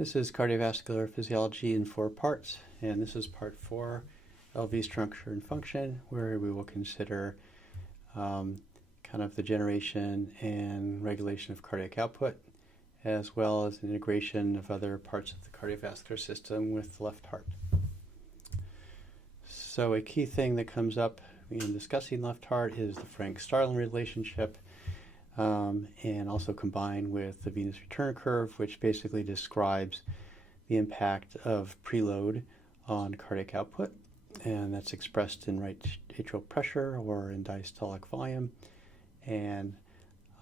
This is cardiovascular physiology in 4 parts, and this is part 4, LV structure and function, where we will consider kind of the generation and regulation of cardiac output, as well as an integration of other parts of the cardiovascular system with the left heart. So a key thing that comes up in discussing left heart is the Frank-Starling relationship, and also combined with the venous return curve, which basically describes the impact of preload on cardiac output, and that's expressed in right atrial pressure or in diastolic volume. And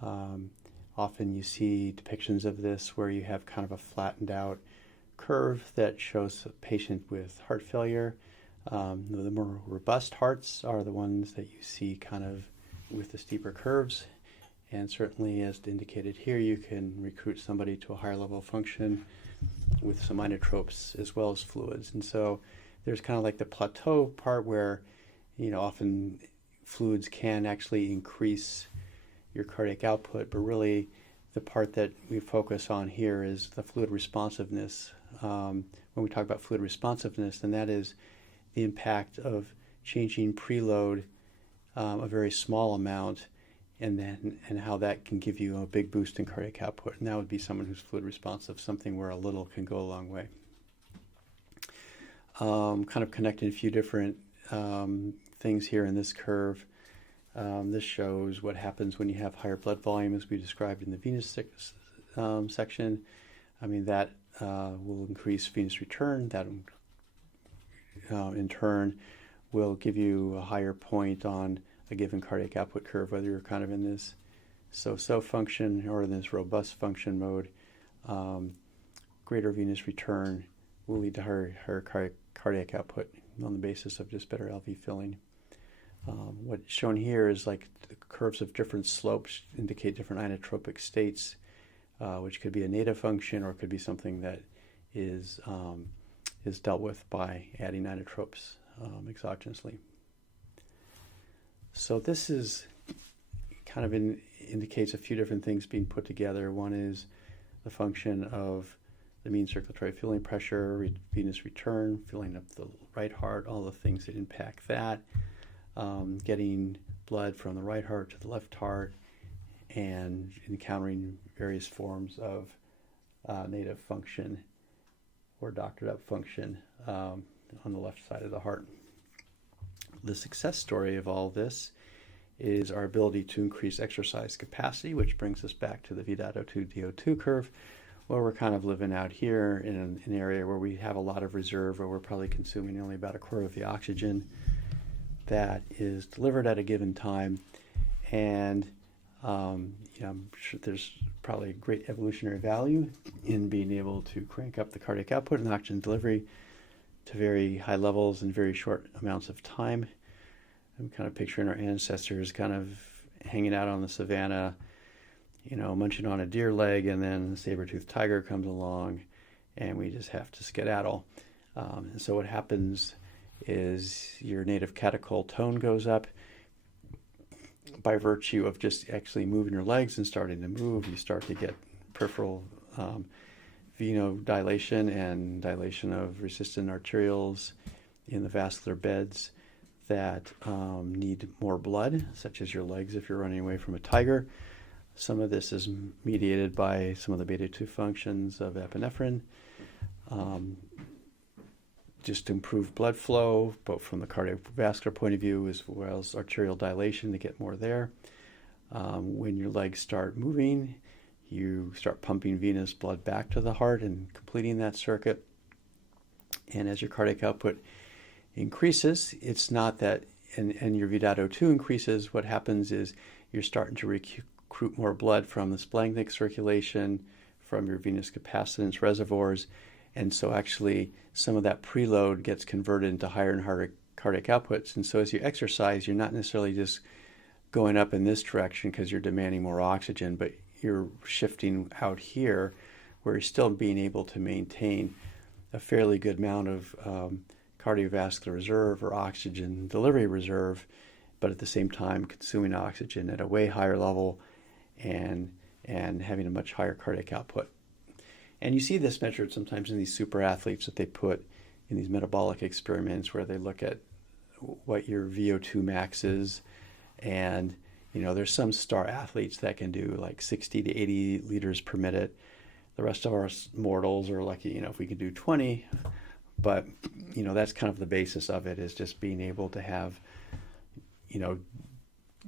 often you see depictions of this where you have kind of a flattened out curve that shows a patient with heart failure. The more robust hearts are the ones that you see kind of with the steeper curves. And certainly, as indicated here, you can recruit somebody to a higher level of function with some inotropes as well as fluids. And so there's kind of like the plateau part where, often fluids can actually increase your cardiac output, but really the part that we focus on here is the fluid responsiveness. When we talk about fluid responsiveness, then that is the impact of changing preload a very small amount, and how that can give you a big boost in cardiac output. And that would be someone who's fluid responsive, something where a little can go a long way. Kind of connecting a few different things here in this curve. This shows what happens when you have higher blood volume, as we described in the venous section. That will increase venous return. That in turn will give you a higher point on a given cardiac output curve, whether you're kind of in this so-so function or in this robust function mode. Greater venous return will lead to higher cardiac output on the basis of just better LV filling. What's shown here is like the curves of different slopes indicate different inotropic states, which could be a native function or it could be something that is dealt with by adding inotropes exogenously. So this is kind of indicates a few different things being put together. One is the function of the mean circulatory filling pressure, venous return, filling up the right heart, all the things that impact that, getting blood from the right heart to the left heart, and encountering various forms of native function or doctored up function on the left side of the heart. The success story of all this is our ability to increase exercise capacity, which brings us back to the V.O2 DO2 curve, where we're kind of living out here in an area where we have a lot of reserve, where we're probably consuming only about a quarter of the oxygen that is delivered at a given time. And I'm sure there's probably great evolutionary value in being able to crank up the cardiac output and oxygen delivery to very high levels in very short amounts of time. I'm kind of picturing our ancestors kind of hanging out on the savannah, munching on a deer leg, and then a saber-toothed tiger comes along and we just have to skedaddle. And so what happens is your native catechol tone goes up by virtue of just actually moving your legs and starting to move. You start to get peripheral venodilation and dilation of resistant arterioles in the vascular beds that need more blood, such as your legs if you're running away from a tiger. Some of this is mediated by some of the beta-2 functions of epinephrine, just to improve blood flow, both from the cardiovascular point of view as well as arterial dilation to get more there. When your legs start moving, you start pumping venous blood back to the heart and completing that circuit. And as your cardiac output increases, it's not that, and your V.O2 increases, what happens is you're starting to recruit more blood from the splenic circulation, from your venous capacitance reservoirs. And so actually some of that preload gets converted into higher and higher cardiac outputs. And so as you exercise, you're not necessarily just going up in this direction because you're demanding more oxygen, but you're shifting out here where you're still being able to maintain a fairly good amount of cardiovascular reserve or oxygen delivery reserve, but at the same time consuming oxygen at a way higher level and having a much higher cardiac output. And you see this measured sometimes in these super athletes that they put in these metabolic experiments where they look at what your VO2 max is. And, there's some star athletes that can do like 60 to 80 liters per minute. The rest of us mortals are lucky, if we can do 20. But, that's kind of the basis of it, is just being able to have,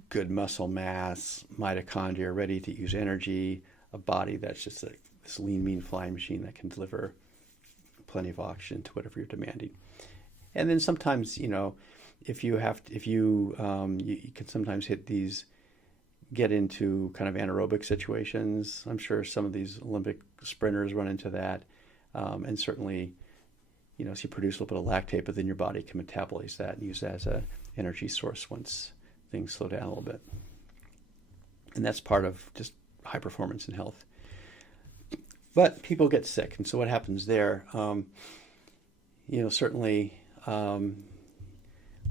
good muscle mass, mitochondria ready to use energy, a body that's just this lean, mean flying machine that can deliver plenty of oxygen to whatever you're demanding. And then sometimes, if you can sometimes get into kind of anaerobic situations. I'm sure some of these Olympic sprinters run into that. And certainly, so you produce a little bit of lactate, but then your body can metabolize that and use that as an energy source once things slow down a little bit. And that's part of just high performance and health. But people get sick. And so what happens there? Certainly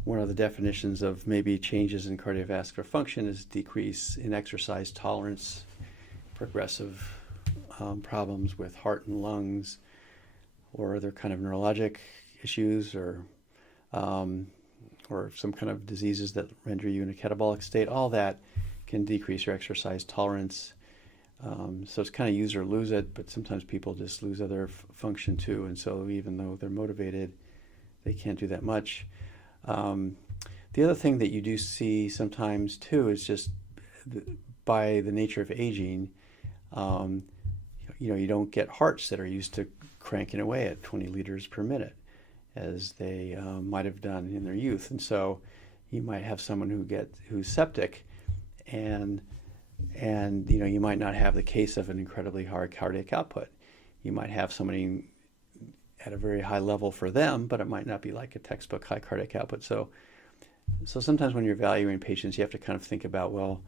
one of the definitions of maybe changes in cardiovascular function is decrease in exercise tolerance, progressive problems with heart and lungs, or other kind of neurologic issues, or some kind of diseases that render you in a catabolic state. All that can decrease your exercise tolerance. So it's kind of use or lose it, but sometimes people just lose other function too. And so even though they're motivated, they can't do that much. The other thing that you do see sometimes too is just by the nature of aging, you don't get hearts that are used to cranking away at 20 liters per minute as they might have done in their youth. And so you might have someone who's septic, and you might not have the case of an incredibly high cardiac output. You might have somebody at a very high level for them, but it might not be like a textbook high cardiac output. So sometimes when you're evaluating patients, you have to kind of think about, well,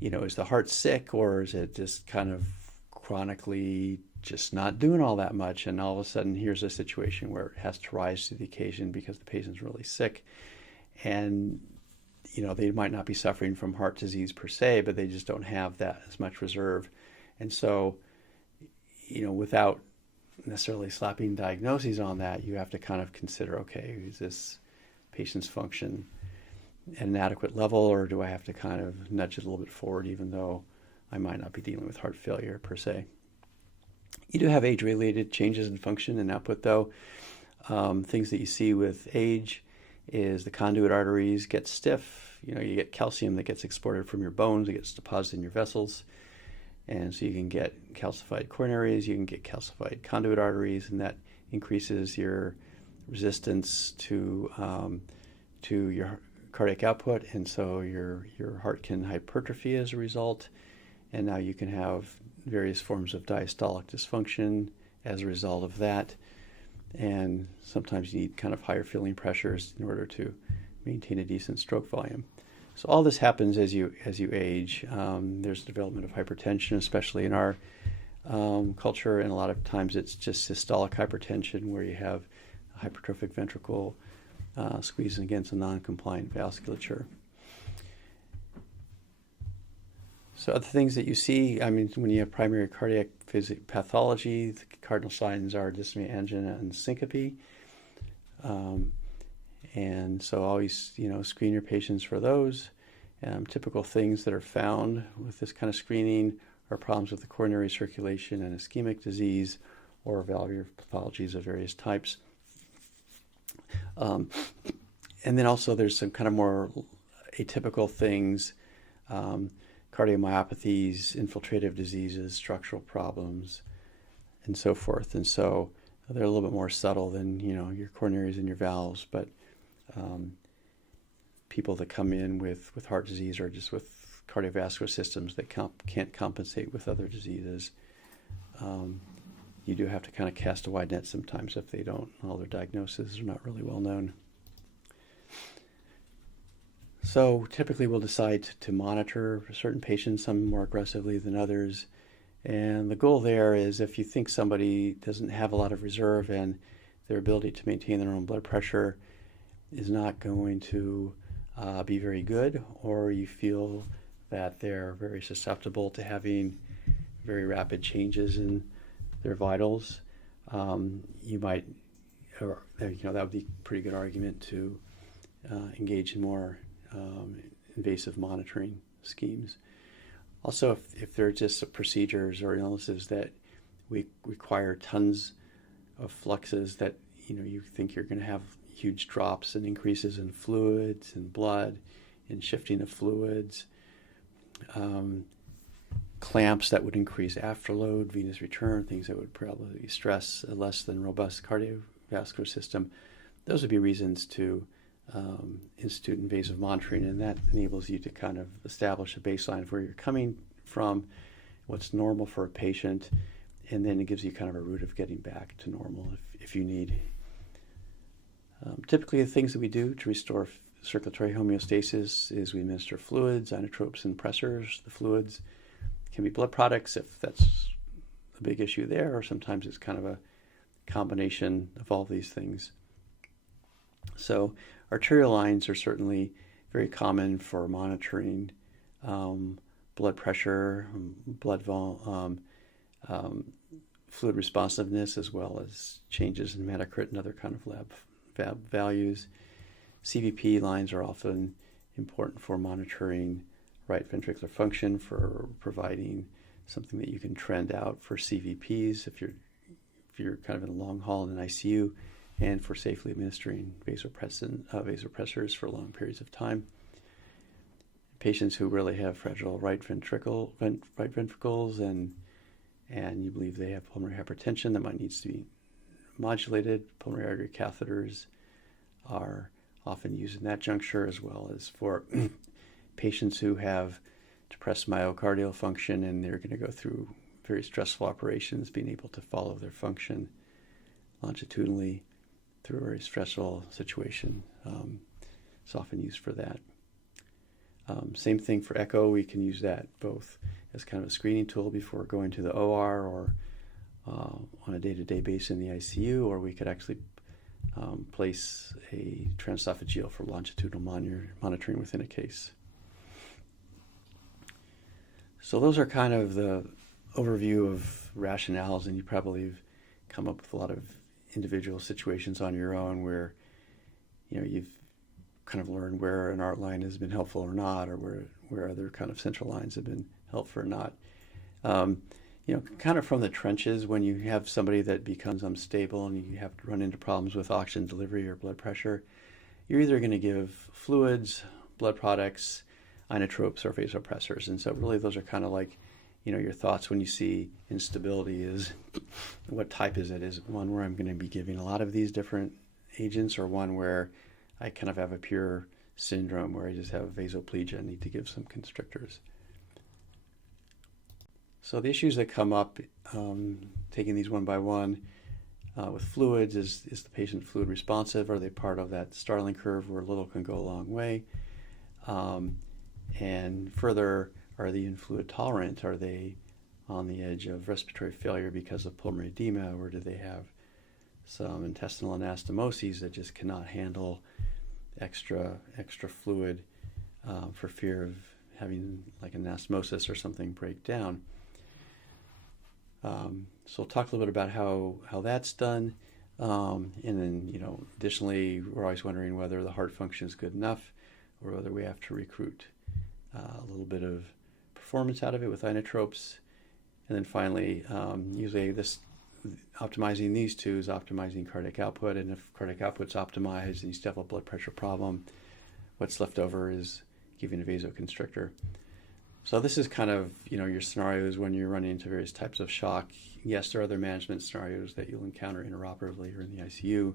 is the heart sick, or is it just kind of chronically just not doing all that much? And all of a sudden, here's a situation where it has to rise to the occasion because the patient's really sick. And they might not be suffering from heart disease per se, but they just don't have that as much reserve. And so, without necessarily slapping diagnoses on that, you have to kind of consider, okay, is this patient's function at an adequate level, or do I have to kind of nudge it a little bit forward, even though I might not be dealing with heart failure per se? You do have age-related changes in function and output, though. Things that you see with age is the conduit arteries get stiff. You get calcium that gets exported from your bones. It gets deposited in your vessels. And so you can get calcified coronaries, you can get calcified conduit arteries, and that increases your resistance to your cardiac output. And so your heart can hypertrophy as a result. And now you can have various forms of diastolic dysfunction as a result of that. And sometimes you need kind of higher filling pressures in order to maintain a decent stroke volume. So all this happens as you age. There's development of hypertension, especially in our culture, and a lot of times it's just systolic hypertension, where you have a hypertrophic ventricle squeezing against a non-compliant vasculature. So other things that you see, when you have primary cardiac pathology, the cardinal signs are dyspnea, angina, and syncope. And so always, screen your patients for those. Typical things that are found with this kind of screening are problems with the coronary circulation and ischemic disease, or valvular pathologies of various types. And then also there's some kind of more atypical things, cardiomyopathies, infiltrative diseases, structural problems, and so forth. And so they're a little bit more subtle than, your coronaries and your valves, but people that come in with heart disease or just with cardiovascular systems that can't compensate with other diseases, you do have to kind of cast a wide net sometimes if they don't, all their diagnoses are not really well known. So typically we'll decide to monitor certain patients, some more aggressively than others. And the goal there is, if you think somebody doesn't have a lot of reserve and their ability to maintain their own blood pressure is not going to be very good, or you feel that they're very susceptible to having very rapid changes in their vitals, you might, or that would be a pretty good argument to engage in more invasive monitoring schemes. Also, if there are just procedures or illnesses that require tons of fluxes that you think you're going to have huge drops and increases in fluids and blood and shifting of fluids, clamps that would increase afterload, venous return, things that would probably stress a less than robust cardiovascular system, those would be reasons to institute invasive monitoring, and that enables you to kind of establish a baseline of where you're coming from, what's normal for a patient, and then it gives you kind of a route of getting back to normal if you need. Typically, the things that we do to restore circulatory homeostasis is we administer fluids, inotropes, and pressors. The fluids can be blood products if that's a big issue there, or sometimes it's kind of a combination of all these things. So arterial lines are certainly very common for monitoring blood pressure, blood fluid responsiveness, as well as changes in hematocrit and other kind of lab values. CVP lines are often important for monitoring right ventricular function, for providing something that you can trend out for CVPs if you're kind of in a long haul in an ICU, and for safely administering vasopressors for long periods of time. Patients who really have fragile right ventricles and you believe they have pulmonary hypertension that might need to be modulated, pulmonary artery catheters are often used in that juncture, as well as for patients who have depressed myocardial function and they're going to go through very stressful operations, being able to follow their function longitudinally through a very stressful situation. It's often used for that. Same thing for echo. We can use that both as kind of a screening tool before going to the OR or on a day-to-day basis in the ICU, or we could actually place a transesophageal for longitudinal monitoring within a case. So those are kind of the overview of rationales, and you probably have come up with a lot of individual situations on your own where you've kind of learned where an art line has been helpful or not, or where other kind of central lines have been helpful or not. Kind of from the trenches, when you have somebody that becomes unstable and you have to run into problems with oxygen delivery or blood pressure, you're either going to give fluids, blood products, inotropes, or vasopressors. And so really those are kind of like, your thoughts when you see instability is, what type is it? Is it one where I'm going to be giving a lot of these different agents, or one where I kind of have a pure syndrome where I just have vasoplegia and need to give some constrictors? So the issues that come up, taking these one by one, with fluids, is the patient fluid responsive? Are they part of that Starling curve where little can go a long way? And further, are they fluid tolerant? Are they on the edge of respiratory failure because of pulmonary edema, or do they have some intestinal anastomoses that just cannot handle extra fluid for fear of having like anastomosis or something break down? So we'll talk a little bit about how that's done, and then additionally, we're always wondering whether the heart function is good enough, or whether we have to recruit a little bit of performance out of it with inotropes. And then finally, usually optimizing these two is optimizing cardiac output, and if cardiac output's optimized and you still have a blood pressure problem, what's left over is giving a vasoconstrictor. So this is kind of, your scenarios when you're running into various types of shock. Yes, there are other management scenarios that you'll encounter intraoperatively or in the ICU.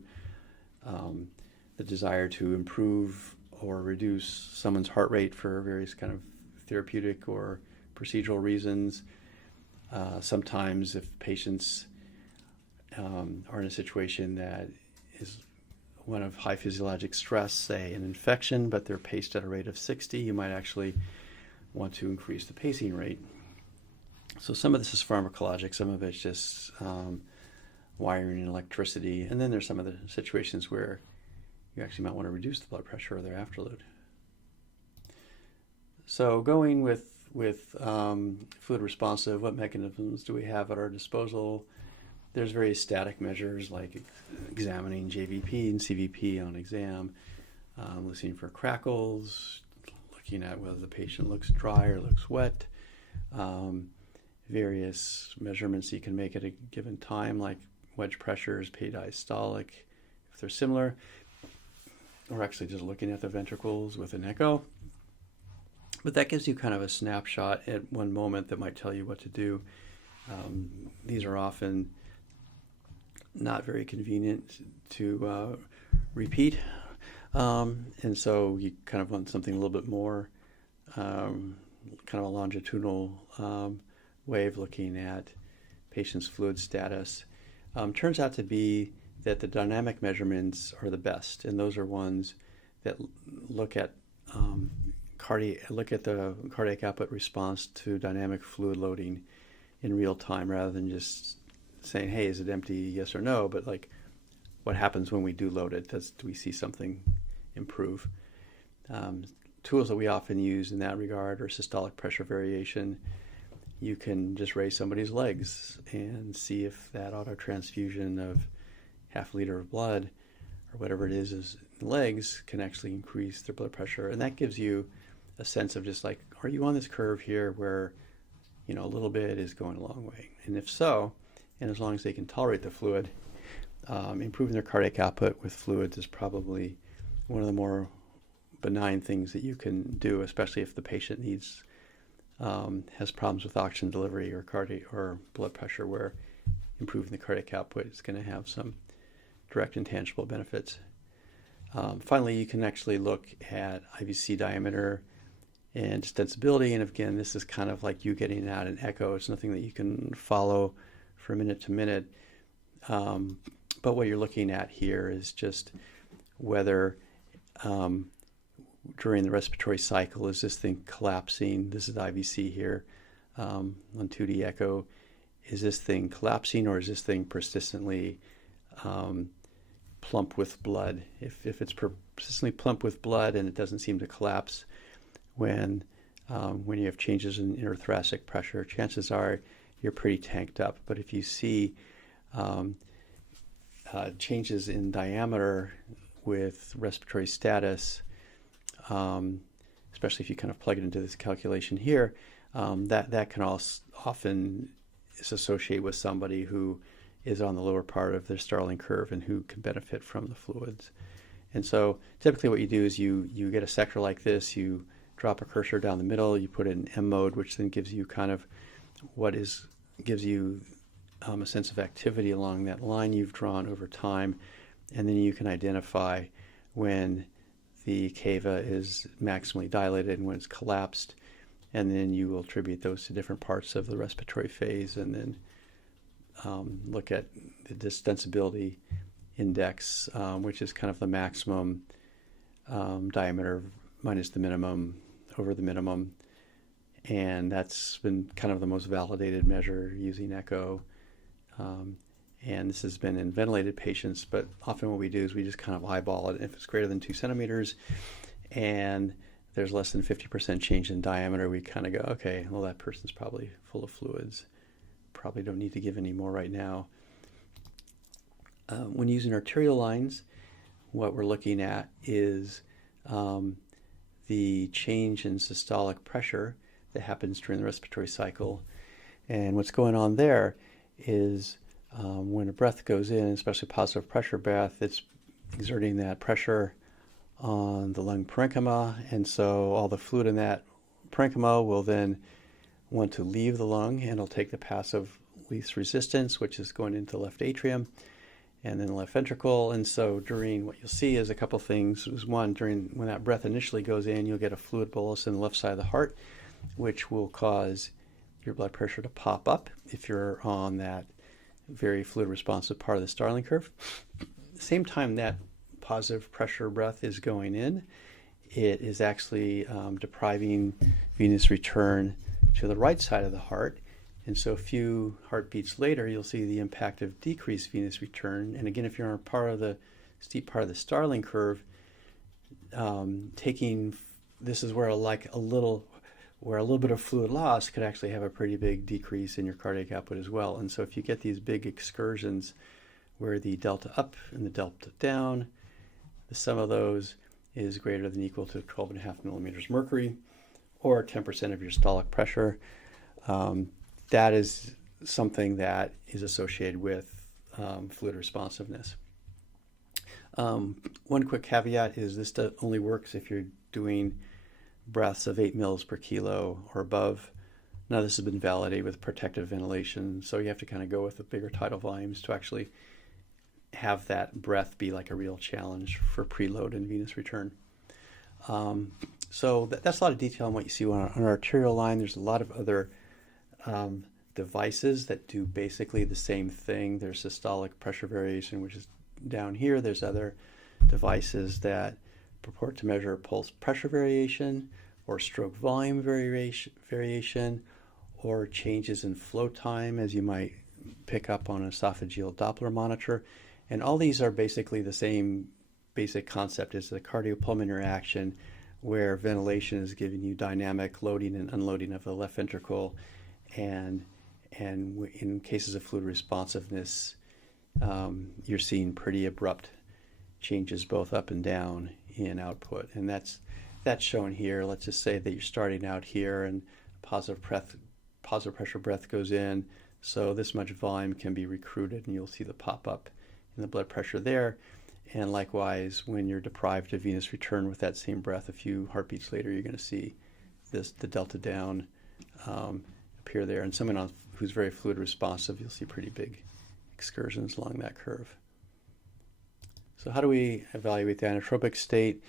The desire to improve or reduce someone's heart rate for various kind of therapeutic or procedural reasons. Sometimes if patients are in a situation that is one of high physiologic stress, say an infection, but they're paced at a rate of 60, you might actually want to increase the pacing rate. So some of this is pharmacologic, some of it's just wiring and electricity, and then there's some of the situations where you actually might want to reduce the blood pressure or their afterload. So going with with fluid responsive, what mechanisms do we have at our disposal? There's various static measures like examining JVP and CVP on exam, listening for crackles, looking at whether the patient looks dry or looks wet, various measurements you can make at a given time like wedge pressures, diastolic, if they're similar, or actually just looking at the ventricles with an echo. But that gives you kind of a snapshot at one moment that might tell you what to do. These are often not very convenient to repeat. And so you kind of want something a little bit more, kind of a longitudinal way of looking at patient's fluid status. Turns out to be that the dynamic measurements are the best, and those are ones that look at the cardiac output response to dynamic fluid loading in real time, rather than just saying, hey, is it empty, yes or no, but like what happens when we do load it? Do we see something improve? Tools that we often use in that regard are systolic pressure variation. You can just raise somebody's legs and see if that autotransfusion of half a liter of blood or whatever it is in legs can actually increase their blood pressure. And that gives you a sense of just like, are you on this curve here where, a little bit is going a long way? And if so, and as long as they can tolerate the fluid, improving their cardiac output with fluids is probably one of the more benign things that you can do, especially if the patient has problems with oxygen delivery or blood pressure, where improving the cardiac output is going to have some direct and tangible benefits. Finally, you can actually look at IVC diameter and distensibility. And again, this is kind of like you getting out an echo. It's nothing that you can follow from minute to minute. But what you're looking at here is just whether during the respiratory cycle, is this thing collapsing? This is IVC here on 2D echo. Is this thing collapsing, or is this thing persistently plump with blood? If it's persistently plump with blood and it doesn't seem to collapse when you have changes in interthoracic pressure, chances are you're pretty tanked up. But if you see changes in diameter with respiratory status, especially if you kind of plug it into this calculation here, that can also often is associated with somebody who is on the lower part of their Starling curve and who can benefit from the fluids. And so typically what you do is you get a sector like this, you drop a cursor down the middle, you put it in M mode, which then gives you kind of gives you a sense of activity along that line you've drawn over time. And then you can identify when the cava is maximally dilated and when it's collapsed. And then you will attribute those to different parts of the respiratory phase, and then look at the distensibility index, which is kind of the maximum diameter minus the minimum over the minimum. And that's been kind of the most validated measure using echo. And this has been in ventilated patients, but often what we do is we just kind of eyeball it. If it's greater than 2 centimeters and there's less than 50% change in diameter, we kind of go, okay, well, that person's probably full of fluids. Probably don't need to give any more right now. When using arterial lines, what we're looking at is the change in systolic pressure that happens during the respiratory cycle. And what's going on there is when a breath goes in, especially positive pressure breath, it's exerting that pressure on the lung parenchyma, and so all the fluid in that parenchyma will then want to leave the lung, and it'll take the path of least resistance, which is going into the left atrium and then the left ventricle. And so during what you'll see is a couple things. One, when that breath initially goes in, you'll get a fluid bolus in the left side of the heart, which will cause your blood pressure to pop up if you're on that very fluid responsive part of the Starling curve. At the same time that positive pressure breath is going in, it is actually depriving venous return to the right side of the heart. And so a few heartbeats later, you'll see the impact of decreased venous return. And again, if you're on part of the steep part of the Starling curve, this is where like a little where a little bit of fluid loss could actually have a pretty big decrease in your cardiac output as well. And so if you get these big excursions where the delta up and the delta down, the sum of those is greater than or equal to 12.5 millimeters mercury, or 10% of your systolic pressure, that is something that is associated with fluid responsiveness. One quick caveat is this only works if you're doing breaths of 8 mils per kilo or above. Now this has been validated with protective ventilation, so you have to kind of go with the bigger tidal volumes to actually have that breath be like a real challenge for preload and venous return. So that's a lot of detail on what you see on our arterial line. There's a lot of other devices that do basically the same thing. There's systolic pressure variation, which is down here. There's other devices that purport to measure pulse pressure variation or stroke volume variation or changes in flow time, as you might pick up on an esophageal Doppler monitor. And all these are basically the same basic concept as the cardiopulmonary action, where ventilation is giving you dynamic loading and unloading of the left ventricle, and in cases of fluid responsiveness, you're seeing pretty abrupt changes both up and down in output, and that's shown here. Let's just say that you're starting out here, and positive pressure breath goes in, so this much volume can be recruited, and you'll see the pop up in the blood pressure there. And likewise, when you're deprived of venous return with that same breath, a few heartbeats later, you're going to see the delta down appear there. And someone who's very fluid responsive, you'll see pretty big excursions along that curve. So how do we evaluate the inotropic state?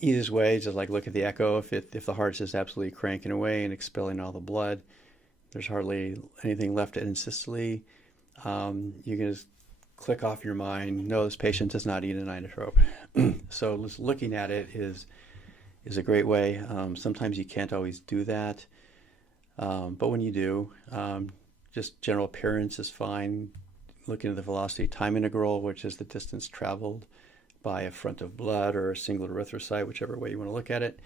Easiest way is just like look at the echo. If the heart's just absolutely cranking away and expelling all the blood, there's hardly anything left in systole. You can just click off your mind, no, this patient does not need an inotrope. So just looking at it is a great way. Sometimes you can't always do that, but when you do, just general appearance is fine. Looking at the velocity time integral, which is the distance traveled by a front of blood or a single erythrocyte, whichever way you want to look at it,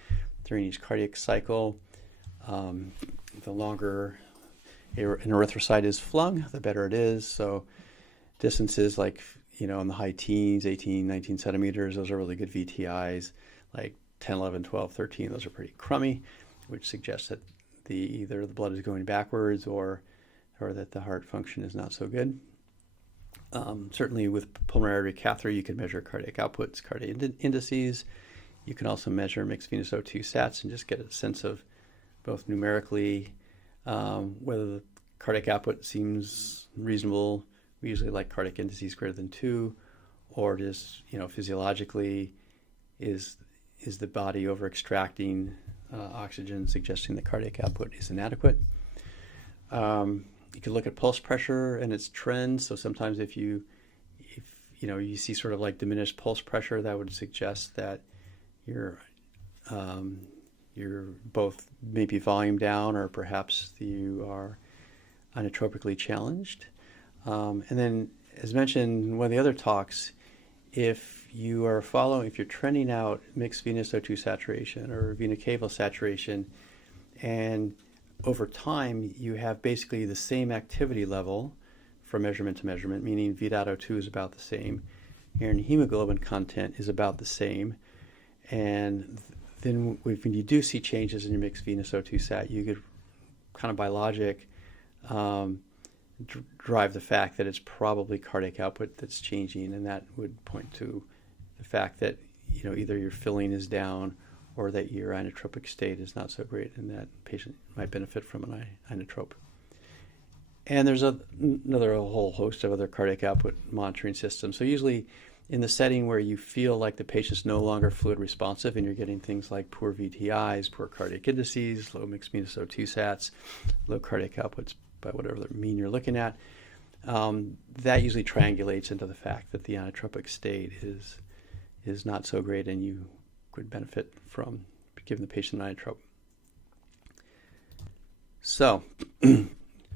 during each cardiac cycle. The longer an erythrocyte is flung, the better it is. So distances like, in the high teens, 18, 19 centimeters, those are really good VTIs. Like 10, 11, 12, 13, those are pretty crummy, which suggests that either the blood is going backwards or that the heart function is not so good. Certainly with pulmonary artery catheter, you can measure cardiac outputs, cardiac indices. You can also measure mixed venous O2 sats and just get a sense of both numerically whether the cardiac output seems reasonable. We usually like cardiac indices greater than 2, or just, physiologically, is the body over extracting oxygen, suggesting that cardiac output is inadequate. You can look at pulse pressure and its trends. So sometimes if you see sort of like diminished pulse pressure, that would suggest that you're both maybe volume down, or perhaps you are inotropically challenged. And then, as mentioned in one of the other talks, if you're trending out mixed venous O2 saturation or vena cava saturation, and over time you have basically the same activity level from measurement to measurement, meaning V.O2 is about the same, and hemoglobin content is about the same, and then when you do see changes in your mixed venous O2 sat, you could kind of by logic drive the fact that it's probably cardiac output that's changing, and that would point to the fact that either your filling is down or that your inotropic state is not so great, and that patient might benefit from an inotrope. And there's another whole host of other cardiac output monitoring systems. So usually in the setting where you feel like the patient's no longer fluid responsive and you're getting things like poor VTIs, poor cardiac indices, low mixed venous O2 sats, low cardiac outputs by whatever mean you're looking at, that usually triangulates into the fact that the inotropic state is not so great, and you could benefit from giving the patient an inotrope. So,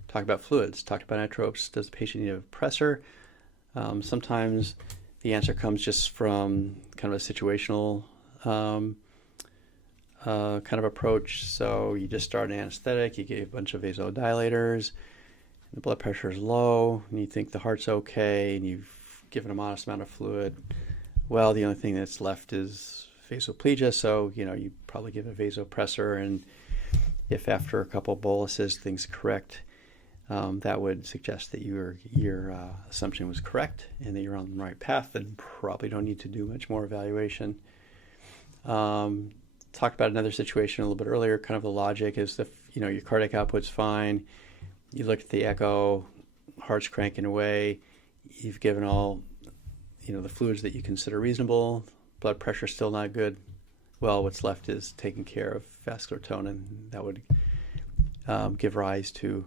talk about fluids, talk about inotropes. Does the patient need a pressor? Sometimes the answer comes just from kind of a situational kind of approach. So you just start an anesthetic, you gave a bunch of vasodilators, the blood pressure is low, and you think the heart's okay, and you've given a modest amount of fluid. Well, the only thing that's left is vasoplegia, so you probably give a vasopressor, and if after a couple boluses things correct, that would suggest that your assumption was correct and that you're on the right path, and probably don't need to do much more evaluation. Talked about another situation a little bit earlier. Kind of the logic is your cardiac output's fine. You look at the echo, heart's cranking away. You've given all the fluids that you consider reasonable. Blood pressure's still not good. Well, what's left is taking care of vascular tone, and that would give rise to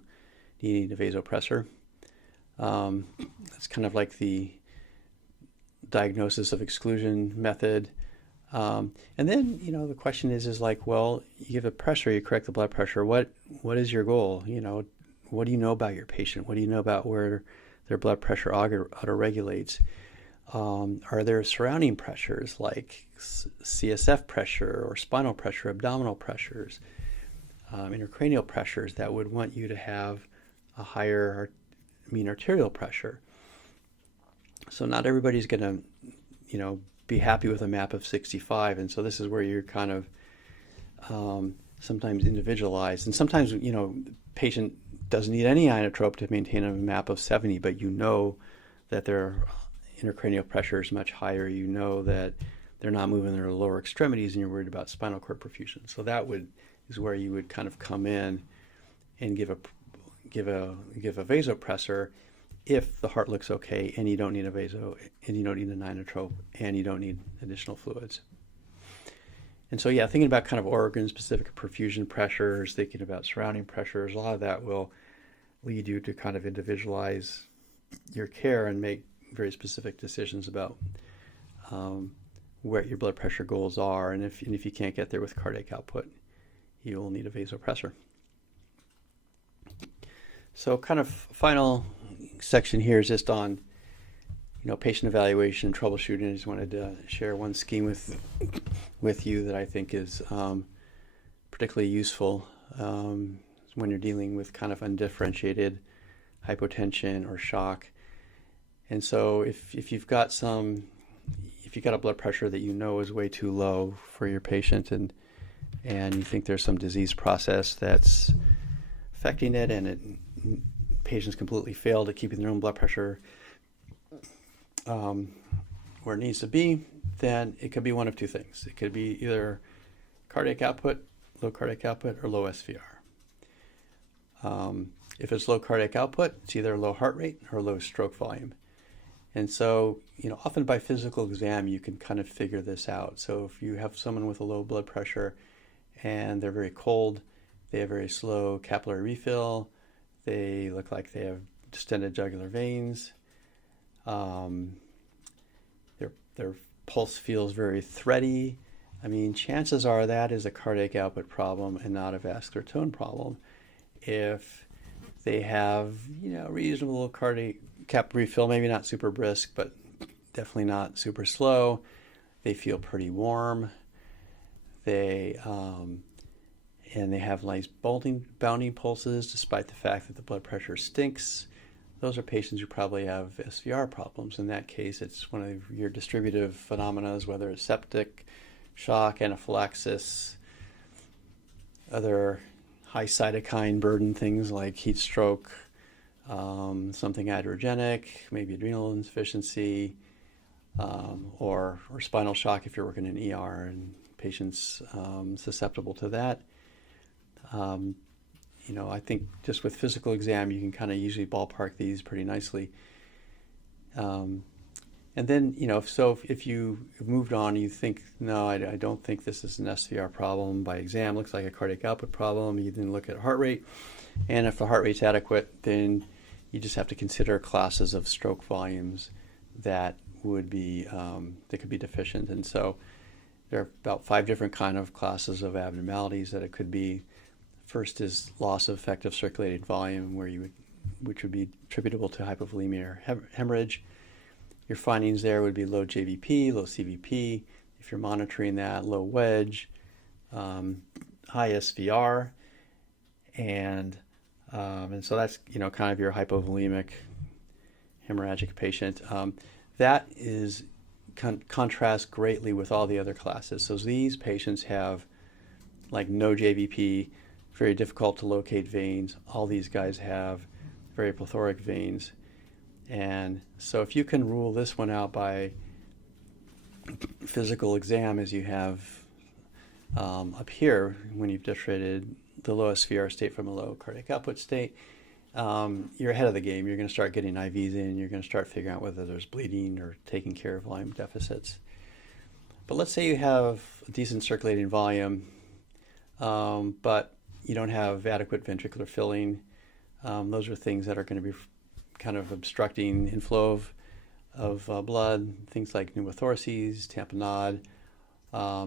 needing a vasopressor. That's kind of like the diagnosis of exclusion method. And then, the question is like, well, you give a pressure, you correct the blood pressure. What is your goal? What do you know about your patient? What do you know about where their blood pressure auto-regulates? Are there surrounding pressures like CSF pressure or spinal pressure, abdominal pressures, intracranial pressures that would want you to have a higher mean arterial pressure? So not everybody's going to, be happy with a map of 65, and so this is where you're kind of sometimes individualized, and sometimes patient doesn't need any inotrope to maintain a map of 70, but that their intracranial pressure is much higher. That they're not moving their lower extremities, and you're worried about spinal cord perfusion. So that is where you would kind of come in and give a vasopressor if the heart looks okay, and you don't need a vaso, and you don't need an inotrope, and you don't need additional fluids. And so, thinking about kind of organ-specific perfusion pressures, thinking about surrounding pressures, a lot of that will lead you to kind of individualize your care and make very specific decisions about what your blood pressure goals are. And if you can't get there with cardiac output, you'll need a vasopressor. So kind of final section here is just on patient evaluation and troubleshooting. I just wanted to share one scheme with you that I think is particularly useful when you're dealing with kind of undifferentiated hypotension or shock. And so if you've got a blood pressure that is way too low for your patient, and you think there's some disease process that's affecting it, and patients completely failed at keeping their own blood pressure where it needs to be, then it could be one of two things. It could be either cardiac output, low cardiac output, or low SVR. If it's low cardiac output, it's either low heart rate or low stroke volume. And so, often by physical exam, you can kind of figure this out. So if you have someone with a low blood pressure and they're very cold, they have very slow capillary refill, they look like they have distended jugular veins, their pulse feels very thready. Chances are that is a cardiac output problem and not a vascular tone problem. If they have, reasonable cardiac cap refill, maybe not super brisk, but definitely not super slow. They feel pretty warm. They have nice bounding pulses, despite the fact that the blood pressure stinks. Those are patients who probably have SVR problems. In that case, it's one of your distributive phenomena, whether it's septic, shock, anaphylaxis, other high cytokine burden things like heat stroke, something iatrogenic, maybe adrenal insufficiency, or spinal shock if you're working in ER and patients susceptible to that. I think just with physical exam, you can kind of usually ballpark these pretty nicely. And then, if you've moved on, you think, no, I don't think this is an SVR problem by exam, looks like a cardiac output problem. You then look at heart rate, and if the heart rate's adequate, then you just have to consider classes of stroke volumes that would be that could be deficient. And so there are about 5 different kind of classes of abnormalities that it could be. First is loss of effective circulating volume, which would be attributable to hypovolemia or hemorrhage. Your findings there would be low JVP, low CVP. If you're monitoring that, low wedge, high SVR, and so that's kind of your hypovolemic hemorrhagic patient. That is contrasts greatly with all the other classes. So these patients have like no JVP, very difficult to locate veins. All these guys have very plethoric veins. And so if you can rule this one out by physical exam, as you have up here when you've differentiated the low SVR state from a low cardiac output state, you're ahead of the game. You're going to start getting IVs in. You're going to start figuring out whether there's bleeding or taking care of volume deficits. But let's say you have a decent circulating volume, but you don't have adequate ventricular filling. Those are things that are going to be kind of obstructing inflow of blood, things like pneumothoraces, tamponade,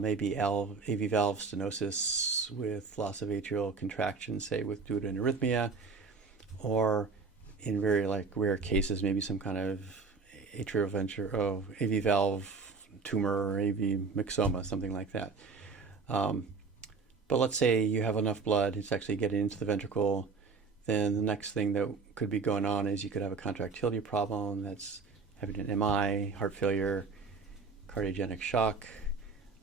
maybe AV valve stenosis with loss of atrial contraction, say due to an arrhythmia, or in very rare cases, maybe some kind of AV valve tumor or AV myxoma, something like that. But let's say you have enough blood, it's actually getting into the ventricle, then the next thing that could be going on is you could have a contractility problem that's having an MI, heart failure, cardiogenic shock,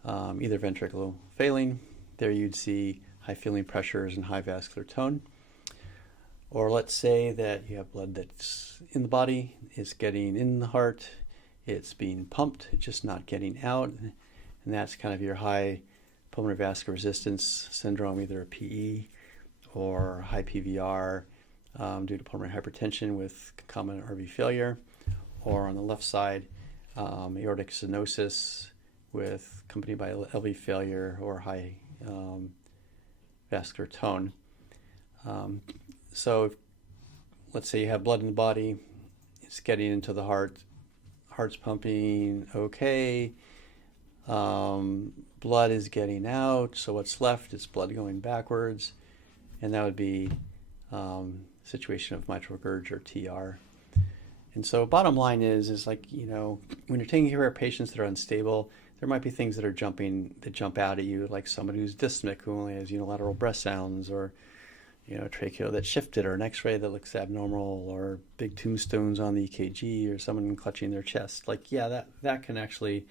either ventricle failing. There you'd see high filling pressures and high vascular tone. Or let's say that you have blood that's in the body, it's getting in the heart, it's being pumped, it's just not getting out, and that's kind of your high pulmonary vascular resistance syndrome, either a PE or high PVR due to pulmonary hypertension with concomitant RV failure, or on the left side, aortic stenosis accompanied by LV failure or high vascular tone. So let's say you have blood in the body, it's getting into the heart's pumping okay, blood is getting out, so what's left is blood going backwards, and that would be situation of mitral regurg or TR. And so bottom line is like, when you're taking care of patients that are unstable, there might be things that jump out at you, like somebody who's dyspneic who only has unilateral breath sounds, or trachea that's shifted, or an x-ray that looks abnormal, or big tombstones on the EKG, or someone clutching their chest. That can actually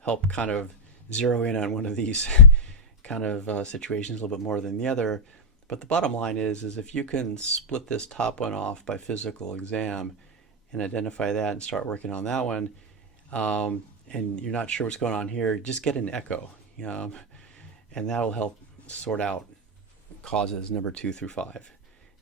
help kind of zero in on one of these kind of situations a little bit more than the other. But the bottom line is if you can split this top one off by physical exam and identify that and start working on that one, and you're not sure what's going on here, just get an echo, and that'll help sort out causes number 2 through 5.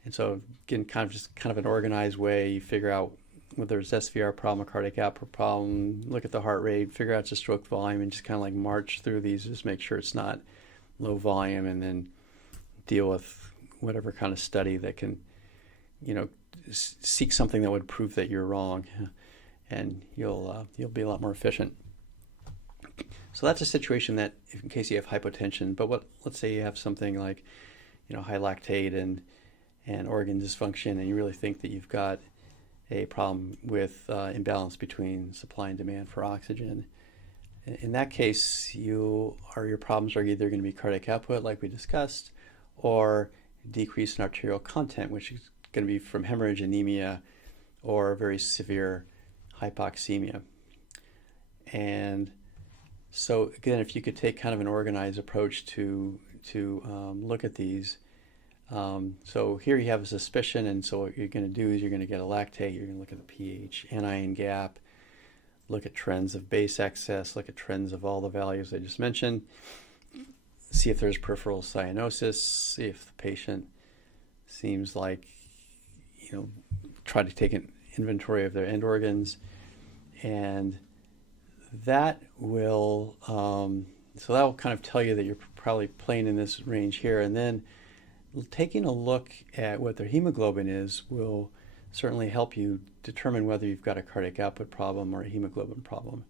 And so again, kind of an organized way, you figure out whether it's SVR problem, a cardiac output problem, look at the heart rate, figure out it's a stroke volume, and just kind of march through these, just make sure it's not low volume, and then deal with whatever kind of study that can, seek something that would prove that you're wrong, and you'll be a lot more efficient. So that's a situation that, in case you have hypotension, but let's say you have something like, high lactate and organ dysfunction, and you really think that you've got a problem with imbalance between supply and demand for oxygen. In that case, your problems are either going to be cardiac output, like we discussed, or decrease in arterial content, which is going to be from hemorrhage, anemia, or very severe hypoxemia. And so again, if you could take kind of an organized approach to look at these. So here you have a suspicion, and so what you're going to do is you're going to get a lactate, you're going to look at the pH, anion gap, look at trends of base excess, look at trends of all the values I just mentioned, see if there's peripheral cyanosis, see if the patient seems like, try to take an inventory of their end organs, and that will kind of tell you that you're probably playing in this range here. And then taking a look at what their hemoglobin is will certainly help you determine whether you've got a cardiac output problem or a hemoglobin problem.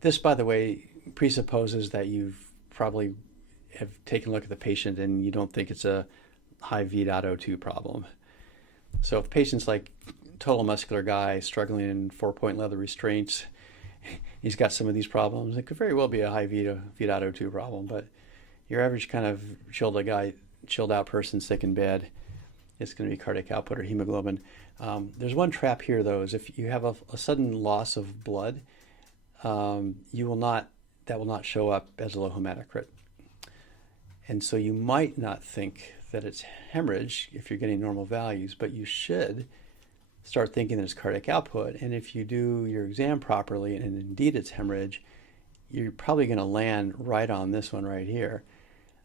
This, by the way, presupposes that you've probably have taken a look at the patient and you don't think it's a high V.O2 problem. So if the patient's like total muscular guy struggling in 4-point leather restraints, he's got some of these problems. It could very well be a high VO2 problem, but your average kind of chilled out person sick in bed, it's going to be cardiac output or hemoglobin. There's one trap here, though, is if you have a sudden loss of blood, that will not show up as a low hematocrit. And so you might not think that it's hemorrhage if you're getting normal values, but you should start thinking that it's cardiac output. And if you do your exam properly and indeed it's hemorrhage, you're probably going to land right on this one right here.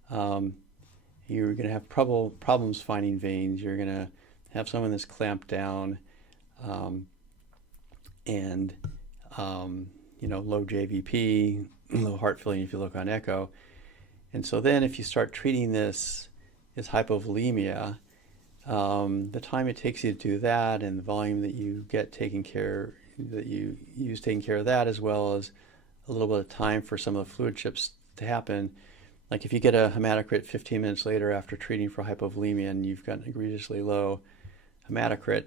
You're going to have problems finding veins. You're going to have someone that's clamped down, and low JVP, low heart filling if you look on echo. And so then if you start treating this as hypovolemia, the time it takes you to do that and the volume that you get taking care of that, as well as a little bit of time for some of the fluid chips to happen. Like if you get a hematocrit 15 minutes later after treating for hypovolemia and you've got an egregiously low hematocrit,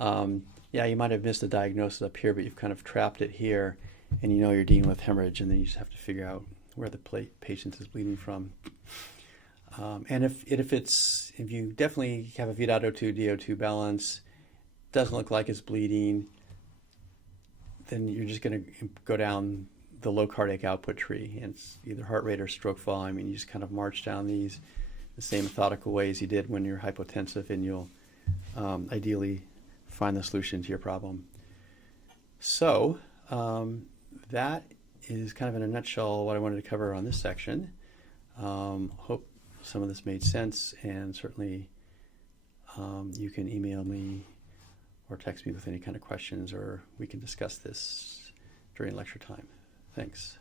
you might have missed the diagnosis up here, but you've kind of trapped it here, and you're dealing with hemorrhage, and then you just have to figure out where the patient is bleeding from. And if you definitely have a VO2 DO2 balance, doesn't look like it's bleeding, then you're just going to go down the low cardiac output tree, and it's either heart rate or stroke volume, and you just kind of march down these the same methodical ways you did when you're hypotensive, and you'll ideally find the solution to your problem. So that is kind of in a nutshell what I wanted to cover on this section. Hope some of this made sense, and certainly you can email me or text me with any kind of questions, or we can discuss this during lecture time. Thanks.